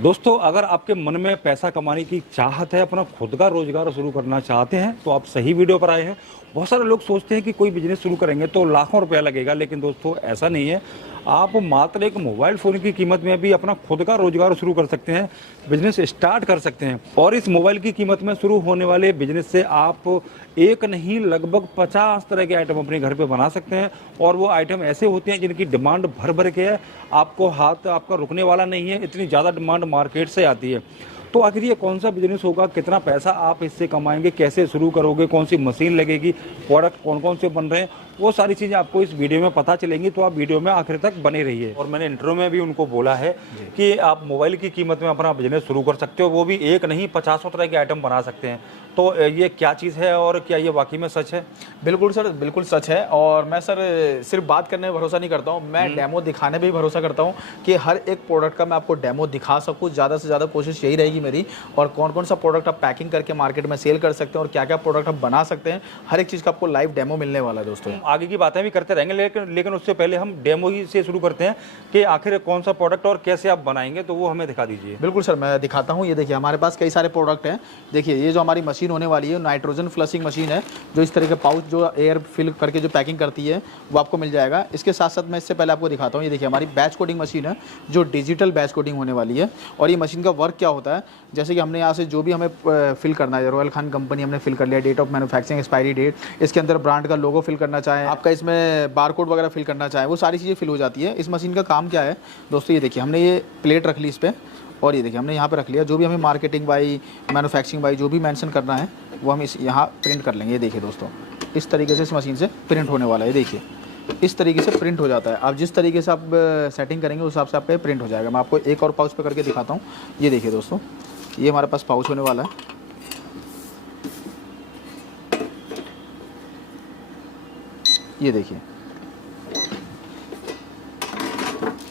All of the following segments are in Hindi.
दोस्तों, अगर आपके मन में पैसा कमाने की चाहत है, अपना खुद का रोजगार शुरू करना चाहते हैं, तो आप सही वीडियो पर आए हैं। बहुत सारे लोग सोचते हैं कि कोई बिजनेस शुरू करेंगे तो लाखों रुपया लगेगा, लेकिन दोस्तों ऐसा नहीं है। आप मात्र एक मोबाइल फ़ोन की कीमत में भी अपना खुद का रोजगार शुरू कर सकते हैं, बिजनेस स्टार्ट कर सकते हैं। और इस मोबाइल की कीमत में शुरू होने वाले बिजनेस से आप एक नहीं लगभग 50 तरह के आइटम अपने घर पे बना सकते हैं। और वो आइटम ऐसे होते हैं जिनकी डिमांड भर भर के है, आपको हाथ आपका रुकने वाला नहीं है, इतनी ज़्यादा डिमांड मार्केट से आती है। तो आखिर ये कौन सा बिजनेस होगा, कितना पैसा आप इससे कमाएंगे, कैसे शुरू करोगे, कौन सी मशीन लगेगी, प्रोडक्ट कौन कौन से बन रहे हैं, वो सारी चीज़ें आपको इस वीडियो में पता चलेंगी। तो आप वीडियो में आखिर तक बने रहिए। और मैंने इंटरव्यू में भी उनको बोला है कि आप मोबाइल की कीमत में अपना बिजनेस शुरू कर सकते हो, वो भी एक नहीं 50 तरह के आइटम बना सकते हैं। तो ये क्या चीज़ है और क्या ये वाकई में सच है? बिल्कुल सर, बिल्कुल सच है। और मैं सर सिर्फ बात करने में भरोसा नहीं करता हूँ, मैं डेमो दिखाने में भी भरोसा करता हूँ कि हर एक प्रोडक्ट का मैं आपको डेमो दिखा सकूँ। ज़्यादा से ज़्यादा कोशिश यही रहेगी मेरी। और कौन कौन सा प्रोडक्ट आप पैकिंग करके मार्केट में सेल कर सकते हैं और क्या क्या प्रोडक्ट आप बना सकते हैं, हर एक चीज़ का आपको लाइव डेमो मिलने वाला है दोस्तों। आगे की बातें भी करते रहेंगे, लेकिन उससे पहले हम डेमो ही से शुरू करते हैं कि आखिर कौन सा प्रोडक्ट और कैसे आप बनाएंगे, तो वो हमें दिखा दीजिए। बिल्कुल सर, मैं दिखाता हूँ। ये देखिए हमारे पास कई सारे प्रोडक्ट हैं। देखिए ये जो हमारी मशीन होने वाली है, नाइट्रोजन फ्लशिंग मशीन है, जो इस तरह के पाउच जो एयर फिल करके जो पैकिंग करती है वो आपको मिल जाएगा। इसके साथ साथ मैं इससे पहले आपको दिखाता हूँ। ये देखिए हमारी बैच कोडिंग मशीन है, जो डिजिटल बैच कोडिंग होने वाली है। और ये मशीन का वर्क क्या होता है, जैसे कि हमने यहाँ से जो भी हमें फिल करना है, रॉयल खान कंपनी हमने फिल कर लिया, date of manufacturing, expiry date, इसके अंदर ब्रांड का लोगो फिल करना चाहें, आपका इसमें बारकोड वगैरह फिल करना चाहें, वो सारी चीज़ें फिल हो जाती है। इस मशीन का काम क्या है दोस्तों, ये देखिए हमने ये प्लेट रख ली इस पर, और ये देखिए हमने यहाँ पे रख लिया। जो भी हमें मार्केटिंग बाई, मैन्युफैक्चरिंग बाई जो भी मेंशन करना है वो हम इस यहाँ प्रिंट कर लेंगे। ये देखिए दोस्तों, इस तरीके से इस मशीन से प्रिंट होने वाला है। देखिए इस तरीके से प्रिंट हो जाता है। आप जिस तरीके से आप सेटिंग करेंगे उस हिसाब से आपका प्रिंट हो जाएगा। मैं आपको एक और पाउच पे करके दिखाता हूँ। ये देखिए दोस्तों, ये हमारे पास पाउच होने वाला है। ये देखिए,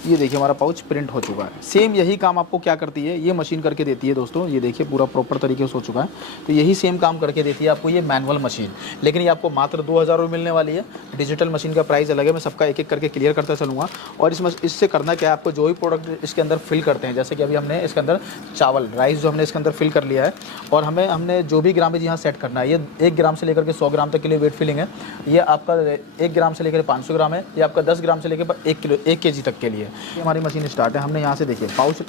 ये देखिए हमारा पाउच प्रिंट हो चुका है। सेम यही काम आपको क्या करती है, ये मशीन करके देती है दोस्तों। ये देखिए पूरा प्रॉपर तरीके से हो चुका है। तो यही सेम काम करके देती है आपको ये मैनुअल मशीन, लेकिन ये आपको मात्र 2000 रुपये मिलने वाली है। डिजिटल मशीन का प्राइस अलग है, मैं सबका एक एक करके क्लियर करता चलूँगा। और इससे करना क्या है, आपको जो भी प्रोडक्ट इसके अंदर फिल करते हैं, जैसे कि अभी हमने इसके अंदर चावल राइस जो हमने इसके अंदर फिल कर लिया है, और हमने जो भी ग्रामेज यहाँ सेट करना है, ये 1 ग्राम से लेकर के 100 ग्राम तक के लिए वेट फिलिंग है। ये आपका 1 ग्राम से लेकर 500 ग्राम है, ये आपका 10 ग्राम से लेकर 1 kg तक के लिए। ये हमारी मशीन स्टार्ट है। हमने यहाँ से देखिए पाउच,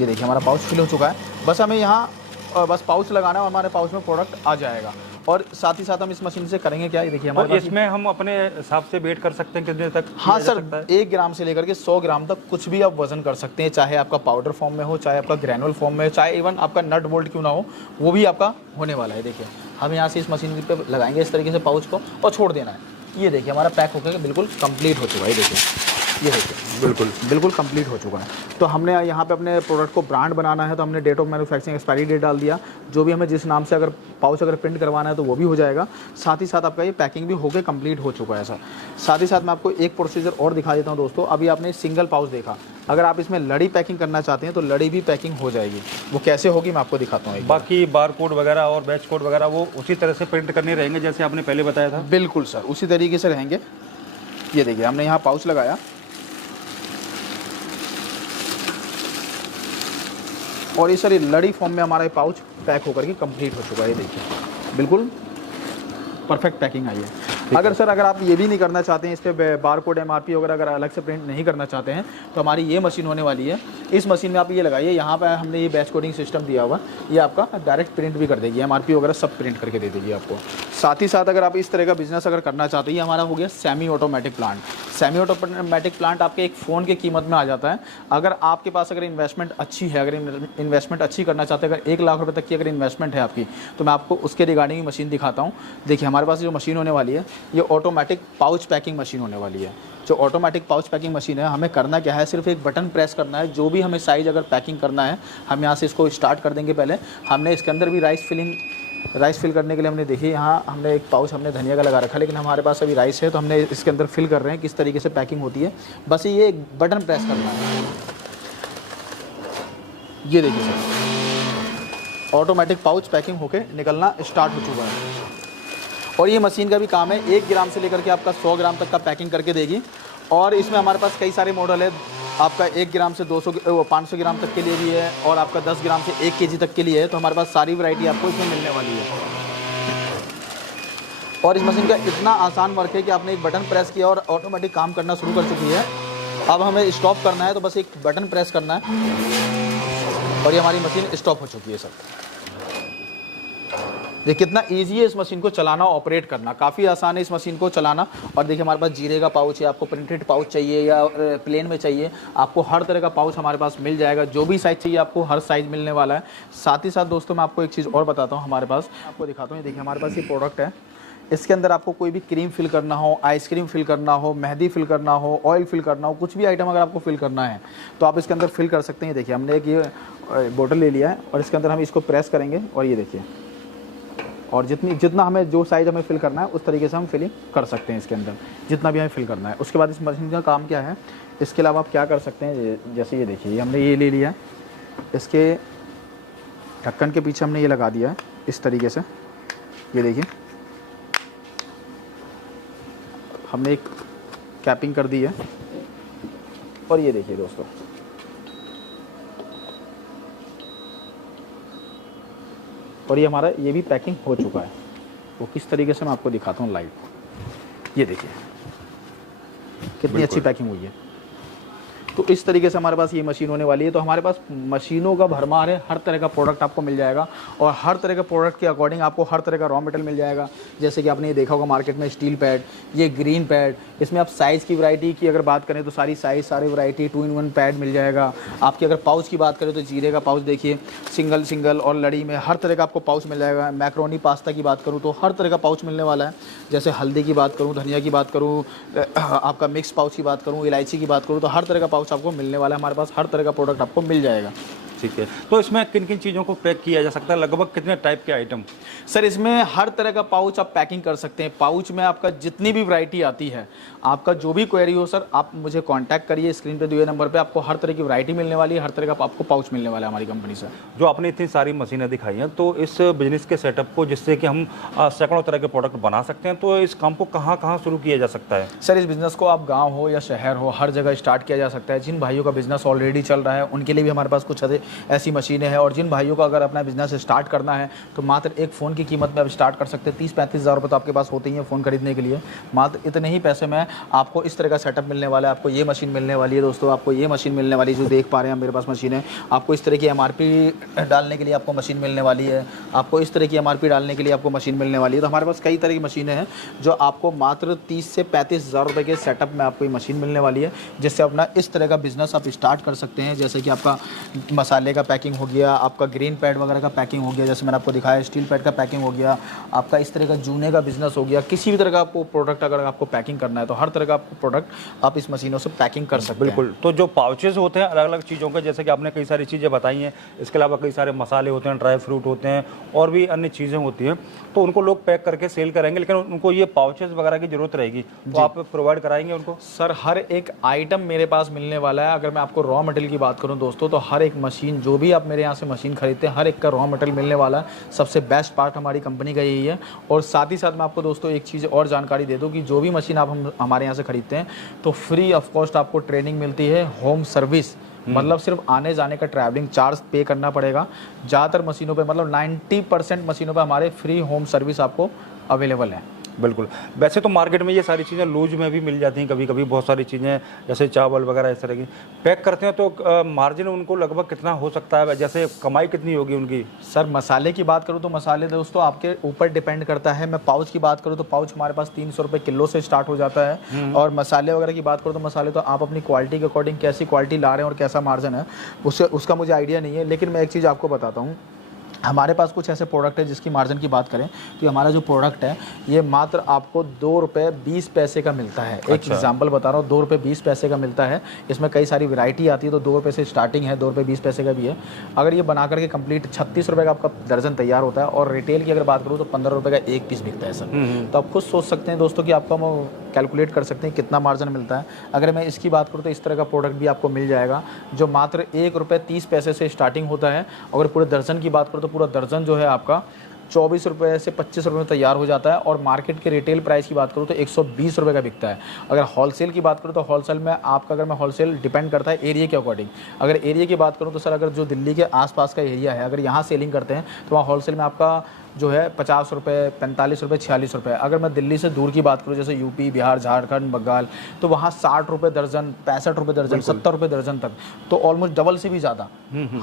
ये देखिए हमारा पाउच फिल हो चुका है। बस हमें यहाँ बस पाउच लगाना है और हमारे पाउच में प्रोडक्ट आ जाएगा। और साथ ही साथ हम इस मशीन से करेंगे क्या, ये देखिए हमारे इसमें हम अपने हिसाब से वेट कर सकते हैं कितने तक? हाँ सर, 1 ग्राम से लेकर के 100 ग्राम तक कुछ भी आप वजन कर सकते हैं, चाहे आपका पाउडर फॉर्म में हो, चाहे आपका ग्रैनुअल फॉर्म में हो, चाहे इवन आपका नट बोल्ट क्यों ना हो, वो भी आपका होने वाला है। देखिए हम यहाँ से इस मशीन पे लगाएंगे इस तरीके से पाउच को और छोड़ देना है। ये देखिए हमारा पैक होकर बिल्कुल कंप्लीट हो चुका है। देखिए ये देखिए बिल्कुल कंप्लीट हो चुका है। तो हमने यहाँ पे अपने प्रोडक्ट को ब्रांड बनाना है, तो हमने date of manufacturing, expiry date डाल दिया। जो भी हमें जिस नाम से अगर पाउच अगर प्रिंट करवाना है तो वो भी हो जाएगा। साथ ही साथ आपका ये पैकिंग भी होकर कंप्लीट हो चुका है सर। साथ ही साथ मैं आपको एक प्रोसीजर और दिखा देता हूँ दोस्तों। अभी आपने सिंगल पाउच देखा, अगर आप इसमें लड़ी पैकिंग करना चाहते हैं तो लड़ी भी पैकिंग हो जाएगी। वो कैसे होगी मैं आपको दिखाता हूँ। बाकी बार कोड वगैरह और बैच कोड वगैरह वो उसी तरह से प्रिंट करने रहेंगे जैसे आपने पहले बताया था? बिल्कुल सर, उसी तरीके से रहेंगे। ये देखिए हमने यहाँ पाउच लगाया और ये सर लड़ी फॉर्म में हमारा पाउच पैक होकर के कंप्लीट हो चुका है। ये देखिए बिल्कुल परफेक्ट पैकिंग आई है। अगर आप ये भी नहीं करना चाहते हैं, इस पर बार कोड MRP वगैरह अगर अलग से प्रिंट नहीं करना चाहते हैं, तो हमारी ये मशीन होने वाली है। इस मशीन में आप ये लगाइए, यहाँ पे हमने ये बैच कोडिंग सिस्टम दिया हुआ, ये आपका डायरेक्ट प्रिंट भी कर देगी, MRP वगैरह सब प्रिंट करके दे देगी आपको। साथ ही साथ अगर आप इस तरह का बिजनेस अगर करना चाहते हैं, ये हमारा हो गया semi automatic plant. Semi automatic plant आपके एक फ़ोन की कीमत में आ जाता है। अगर आपके पास अगर इन्वेस्टमेंट अच्छी है, अगर इन्वेस्टमेंट अच्छी करना चाहते हैं, अगर 1 लाख रुपये तक की अगर इन्वेस्टमेंट है आपकी, तो मैं आपको उसके रिगार्डिंग मशीन दिखाता हूँ। देखिए हमारे पास जो मशीन होने वाली है, ये ऑटोमेटिक पाउच पैकिंग मशीन होने वाली है। जो ऑटोमेटिक पाउच पैकिंग मशीन है, हमें करना क्या है, सिर्फ एक बटन प्रेस करना है। जो भी हमें साइज़ अगर पैकिंग करना है, हम यहाँ से इसको स्टार्ट कर देंगे। पहले हमने इसके अंदर भी राइस फिल करने के लिए हमने देखिए यहाँ हमने एक पाउच हमने धनिया का लगा रखा है, लेकिन हमारे पास अभी राइस है तो हमने इसके अंदर फिल कर रहे हैं किस तरीके से पैकिंग होती है। बस ये एक बटन प्रेस करना है। ये देखिए सर, ऑटोमेटिक पाउच पैकिंग होके निकलना स्टार्ट हो चुका है। और ये मशीन का भी काम है, 1 ग्राम से लेकर के आपका 100 ग्राम तक का पैकिंग करके देगी। और इसमें हमारे पास कई सारे मॉडल है। आपका 1 ग्राम से 500 ग्राम तक के लिए भी है, और आपका 10 ग्राम से 1 केजी तक के लिए है। तो हमारे पास सारी वैरायटी आपको इसमें मिलने वाली है। और इस मशीन का इतना आसान वर्क है कि आपने एक बटन प्रेस किया और ऑटोमेटिक काम करना शुरू कर चुकी है। अब हमें स्टॉप करना है तो बस एक बटन प्रेस करना है और ये हमारी मशीन स्टॉप हो चुकी है सर। देखिए कितना इजी है इस मशीन को चलाना, ऑपरेट करना काफ़ी आसान है इस मशीन को चलाना। और देखिए हमारे पास जीरे का पाउच है, आपको प्रिंटेड पाउच चाहिए या प्लेन में चाहिए, आपको हर तरह का पाउच हमारे पास मिल जाएगा। जो भी साइज़ चाहिए आपको हर साइज़ मिलने वाला है। साथ ही साथ दोस्तों मैं आपको एक चीज़ और बताता हूँ, हमारे पास आपको दिखाता हूँ। देखिए हमारे पास ये प्रोडक्ट है, इसके अंदर आपको कोई भी क्रीम फिल करना हो, आइसक्रीम फिल करना हो, मेहंदी फिल करना हो, ऑयल फिल करना हो, कुछ भी आइटम अगर आपको फिल करना है तो आप इसके अंदर फिल कर सकते हैं। देखिए हमने एक ये बोतल ले लिया है और इसके अंदर हम इसको प्रेस करेंगे और ये देखिए, और जितना हमें जो साइज़ हमें फिल करना है उस तरीके से हम फिलिंग कर सकते हैं इसके अंदर, जितना भी हमें फिल करना है। उसके बाद इस मशीन का काम क्या है, इसके अलावा आप क्या कर सकते हैं, जैसे ये देखिए हमने ये ले लिया है, इसके ढक्कन के पीछे हमने ये लगा दिया है इस तरीके से। ये देखिए हमने एक कैपिंग कर दी है और ये देखिए दोस्तों और ये हमारा ये भी पैकिंग हो चुका है। वो किस तरीके से मैं आपको दिखाता हूँ लाइव। ये देखिए कितनी अच्छी पैकिंग हुई है। तो इस तरीके से हमारे पास ये मशीन होने वाली है। तो हमारे पास मशीनों का भरमार है, हर तरह का प्रोडक्ट आपको मिल जाएगा और हर तरह के प्रोडक्ट के अकॉर्डिंग आपको हर तरह का रॉ मटेरियल मिल जाएगा। जैसे कि आपने ये देखा होगा मार्केट में स्टील पैड, ये ग्रीन पैड, इसमें आप साइज़ की वैरायटी की अगर बात करें तो सारी साइज़ सारी वैरायटी 2-in-1 पैड मिल जाएगा। आपकी अगर पाउच की बात करें तो जीरे का पाउच देखिए, सिंगल और लड़ी में हर तरह का आपको पाउच मिल जाएगा। मैक्रोनी पास्ता की बात करूँ तो हर तरह का पाउच मिलने वाला है। जैसे हल्दी की बात करूँ, धनिया की बात करूँ, आपका मिक्स पाउच की बात करूँ, इलायची की बात करूँ, तो हर तरह का पाउच आपको मिलने वाला है। हमारे पास हर तरह का प्रोडक्ट आपको मिल जाएगा। ठीक है, तो इसमें किन किन चीज़ों को पैक किया जा सकता है, लगभग कितने टाइप के आइटम? सर इसमें हर तरह का पाउच आप पैकिंग कर सकते हैं। पाउच में आपका जितनी भी वैरायटी आती है, आपका जो भी क्वेरी हो सर आप मुझे कांटेक्ट करिए, स्क्रीन पे दिए नंबर पे आपको हर तरह की वैरायटी मिलने वाली है, हर तरह का आपको पाउच मिलने वाला है हमारी कंपनी से। जो आपने इतनी सारी मशीनें दिखाई हैं, तो इस बिजनेस के सेटअप को जिससे कि हम सैकड़ों तरह के प्रोडक्ट बना सकते हैं, तो इस काम को कहाँ कहाँ शुरू किया जा सकता है? सर इस बिज़नेस को आप गाँव हो या शहर हो, हर जगह स्टार्ट किया जा सकता है। जिन भाइयों का बिज़नेस ऑलरेडी चल रहा है उनके लिए भी हमारे पास कुछ ऐसी मशीनें हैं, और जिन भाइयों को अगर अपना बिजनेस स्टार्ट करना है तो मात्र एक फ़ोन की कीमत में आप स्टार्ट कर सकते हैं। 30-35 हज़ार रुपये तो आपके पास होते ही हैं फ़ोन खरीदने के लिए। मात्र इतने ही पैसे में आपको इस तरह का सेटअप मिलने वाला है। आपको ये मशीन मिलने वाली है दोस्तों, आपको ये मशीन मिलने वाली है जो देख पा रहे हैं मेरे पास मशीन है। आपको इस तरह की MRP डालने के लिए आपको मशीन मिलने वाली है। आपको इस तरह की MRP डालने के लिए आपको मशीन मिलने वाली है। तो हमारे पास कई तरह की मशीनें हैं जो आपको मात्र 30 से 35 हज़ार रुपये के सेटअप में आपको ये मशीन मिलने वाली है, जिससे अपना इस तरह का बिजनेस आप स्टार्ट कर सकते हैं। जैसे कि आपका मसाले का पैकिंग हो गया, आपका ग्रीन पैड वगैरह का पैकिंग हो गया, जैसे मैंने आपको दिखाया स्टील पैड का पैकिंग हो गया, आपका इस तरह का जूने का बिजनेस हो गया। किसी भी तरह का आपको प्रोडक्ट अगर आपको पैकिंग करना है तो हर तरह का आपको प्रोडक्ट आप इस मशीनों से पैकिंग कर सकते हैं। बिल्कुल। तो जो पाउचेज होते हैं अलग अलग चीज़ों के, जैसे कि आपने कई सारी चीज़ें बताई हैं, इसके अलावा कई सारे मसाले होते हैं, ड्राई फ्रूट होते हैं और भी अन्य चीज़ें होती हैं, तो उनको लोग पैक करके सेल करेंगे, लेकिन उनको ये पाउचेज वगैरह की जरूरत रहेगी, तो आप प्रोवाइड कराएंगे उनको? सर हर एक आइटम मेरे पास मिलने वाला है। अगर मैं आपको रॉ मटेरियल की बात करूं दोस्तों, तो हर एक मशीन जो भी आप मेरे यहाँ से मशीन खरीदते हैं हर एक का रॉ मटेरियल मिलने वाला है। सबसे बेस्ट पार्ट हमारी कंपनी का यही है। और साथ ही साथ मैं आपको दोस्तों एक चीज़ और जानकारी दे दूं कि जो भी मशीन आप हमारे यहाँ से खरीदते हैं तो फ्री ऑफ कॉस्ट आपको ट्रेनिंग मिलती है, होम सर्विस, मतलब सिर्फ आने जाने का ट्रैवलिंग चार्ज पे करना पड़ेगा। ज़्यादातर मशीनों पे मतलब 90% मशीनों पे हमारे फ्री होम सर्विस आपको अवेलेबल है। बिल्कुल। वैसे तो मार्केट में ये सारी चीज़ें लूज में भी मिल जाती हैं, कभी कभी बहुत सारी चीज़ें जैसे चावल वगैरह इस तरह की पैक करते हैं, तो मार्जिन उनको लगभग कितना हो सकता है, जैसे कमाई कितनी होगी उनकी? सर मसाले की बात करूँ तो मसाले दोस्तों आपके ऊपर डिपेंड करता है। मैं पाउच की बात करूँ तो पाउच हमारे पास 300 रुपये किलो से स्टार्ट हो जाता है। और मसाले वगैरह की बात करूँ तो मसाले तो आप अपनी क्वालिटी के अकॉर्डिंग कैसी क्वालिटी ला रहे हैं और कैसा मार्जिन है उसका मुझे आइडिया नहीं है। लेकिन मैं एक चीज़ आपको बताता हूँ, हमारे पास कुछ ऐसे प्रोडक्ट है जिसकी मार्जिन की बात करें तो हमारा जो प्रोडक्ट है ये मात्र आपको 2 रुपये 20 पैसे का मिलता है। एक एग्जांपल बता रहा हूँ, 2 रुपये 20 पैसे का मिलता है। इसमें कई सारी वैरायटी आती है, तो 2 रुपये से स्टार्टिंग है, 2 रुपये 20 पैसे का भी है। अगर ये बना करके कंप्लीट 36 रुपये का आपका दर्जन तैयार होता है। और रिटेल की अगर बात करूँ तो 15 रुपये का एक पीस बिकता है सर। तो आप खुद सोच सकते हैं दोस्तों कि आपको हम कैलकुलेट कर सकते हैं कितना मार्जिन मिलता है। अगर मैं इसकी बात करूँ तो इस तरह का प्रोडक्ट भी आपको मिल जाएगा जो मात्र 1 रुपये 30 पैसे से स्टार्टिंग होता है। अगर पूरे दर्जन की बात करूँ तो पूरा दर्जन जो है आपका 24 रुपये से 25 रुपये में तैयार हो जाता है और मार्केट के रिटेल प्राइस की बात करूँ तो 120 रुपये का बिकता है। अगर होलसेल की बात करूँ तो होलसेल में आपका, अगर मैं होलसेल डिपेंड करता है एरिया के अकॉर्डिंग। अगर एरिया की बात करूँ तो सर, अगर जो दिल्ली के आसपास का एरिया है, अगर यहाँ सेलिंग करते हैं तो वहाँ होलसेल में आपका जो है 50 रुपये, 45 रुपये, 46 रुपये। अगर मैं दिल्ली से दूर की बात करूँ जैसे यूपी, बिहार, झारखंड, बंगाल, तो वहाँ 60 रुपये दर्जन, 65 रुपये दर्जन, 70 रुपये दर्जन तक, तो ऑलमोस्ट डबल से भी ज़्यादा,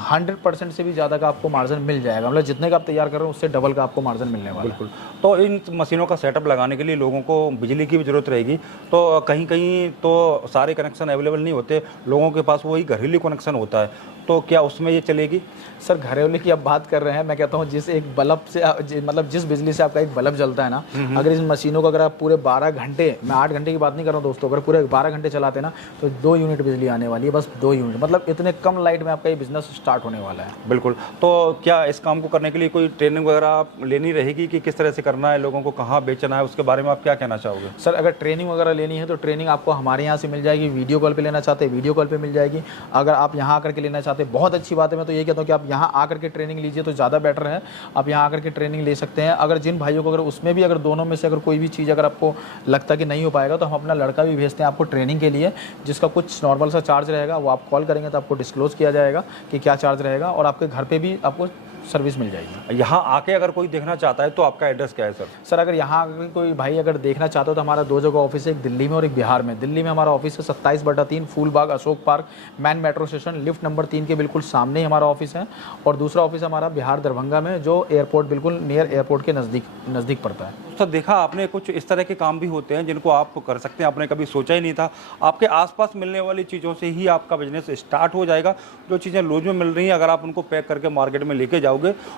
100% से भी ज़्यादा का आपको मार्जिन मिल जाएगा। मतलब जितने का आप तैयार कर रहे हो उससे डबल का आपको मार्जिन मिलने वाला है। बिल्कुल। तो इन मशीनों का सेटअप लगाने के लिए लोगों को बिजली की भी ज़रूरत रहेगी, तो कहीं कहीं तो सारे कनेक्शन अवेलेबल नहीं होते, लोगों के पास वही घरेलू कनेक्शन होता है, तो क्या उसमें ये चलेगी? सर घरेलू की आप बात कर रहे हैं, मैं कहता हूँ जिस एक बल्ब से मतलब जिस बिजली से आपका एक बल्ब जलता है ना, अगर इस मशीनों को अगर आप पूरे 12 घंटे, मैं 8 घंटे की बात नहीं कर रहा हूँ दोस्तों, अगर पूरे 12 घंटे चलाते ना तो 2 यूनिट बिजली आने वाली है, बस 2 यूनिट। मतलब इतने कम लाइट में आपका ये बिजनेस स्टार्ट होने वाला है। बिल्कुल। तो क्या इस काम को करने के लिए कोई ट्रेनिंग वगैरह आप लेनी रहेगी कि किस तरह से करना है, लोगों को कहाँ बेचना है, उसके बारे में आप क्या कहना चाहोगे? सर अगर ट्रेनिंग वगैरह लेनी है तो ट्रेनिंग आपको हमारे यहाँ से मिल जाएगी। वीडियो कॉल पे लेना चाहते हैं वीडियो कॉल पे मिल जाएगी। अगर आप यहाँ आकर के लेना चाहते हैं, बहुत अच्छी बात है, मैं तो ये कहता हूँ कि आप यहाँ आकर के ट्रेनिंग लीजिए तो ज़्यादा बेटर है। आप यहाँ आकर के ट्रेनिंग ले सकते हैं। अगर जिन भाइयों को अगर उसमें भी, अगर दोनों में से अगर कोई भी चीज़ अगर आपको लगता है कि नहीं हो पाएगा तो हम अपना लड़का भी भेजते हैं आपको ट्रेनिंग के लिए, जिसका कुछ नॉर्मल सा चार्ज रहेगा, वो आप कॉल करेंगे तो आपको डिस्क्लोज किया जाएगा कि क्या चार्ज रहेगा, और आपके घर पे भी आपको सर्विस मिल जाएगी। यहाँ आके अगर कोई देखना चाहता है तो आपका एड्रेस क्या है सर? सर अगर यहाँ कोई भाई अगर देखना चाहते हो तो हमारा 2 जगह ऑफिस है, एक दिल्ली में और एक बिहार में। दिल्ली में हमारा ऑफिस है 27/3 Phoolbagh Ashok park man metro station lift number 3 के बिल्कुल सामने ही हमारा ऑफिस है। और दूसरा ऑफिस हमारा बिहार दरभंगा में, जो एयरपोर्ट बिल्कुल नियर एयरपोर्ट के नज़दीक पड़ता है। सर देखा आपने, कुछ इस तरह के काम भी होते हैं जिनको आप कर सकते हैं, आपने कभी सोचा ही नहीं था। आपके आसपास मिलने वाली चीज़ों से ही आपका बिजनेस स्टार्ट हो जाएगा। जो चीज़ें लूज में मिल रही हैं, अगर आप उनको पैक करके मार्केट में लेके जाओगे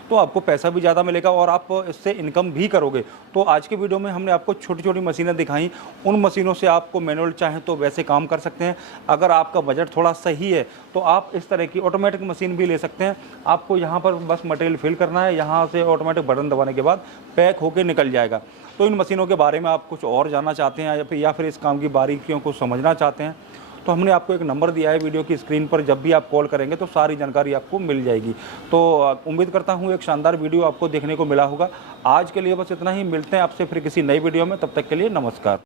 तो आपको पैसा भी ज़्यादा मिलेगा और आप इससे इनकम भी करोगे। तो आज के वीडियो में हमने आपको छोटी छोटी मशीनें दिखाई, उन मशीनों से आपको मैनुअल चाहें तो वैसे काम कर सकते हैं। अगर आपका बजट थोड़ा सही है तो आप इस तरह की ऑटोमेटिक मशीन भी ले सकते हैं। आपको यहाँ पर बस मटेरियल फिल करना है, यहाँ से ऑटोमेटिक बटन दबाने के बाद पैक होकर निकल जाएगा। तो इन मशीनों के बारे में आप कुछ और जानना चाहते हैं या फिर इस काम की बारीकियों को समझना चाहते हैं तो हमने आपको एक नंबर दिया है वीडियो की स्क्रीन पर, जब भी आप कॉल करेंगे तो सारी जानकारी आपको मिल जाएगी। तो उम्मीद करता हूँ एक शानदार वीडियो आपको देखने को मिला होगा। आज के लिए बस इतना ही, मिलते हैं आपसे फिर किसी नई वीडियो में, तब तक के लिए नमस्कार।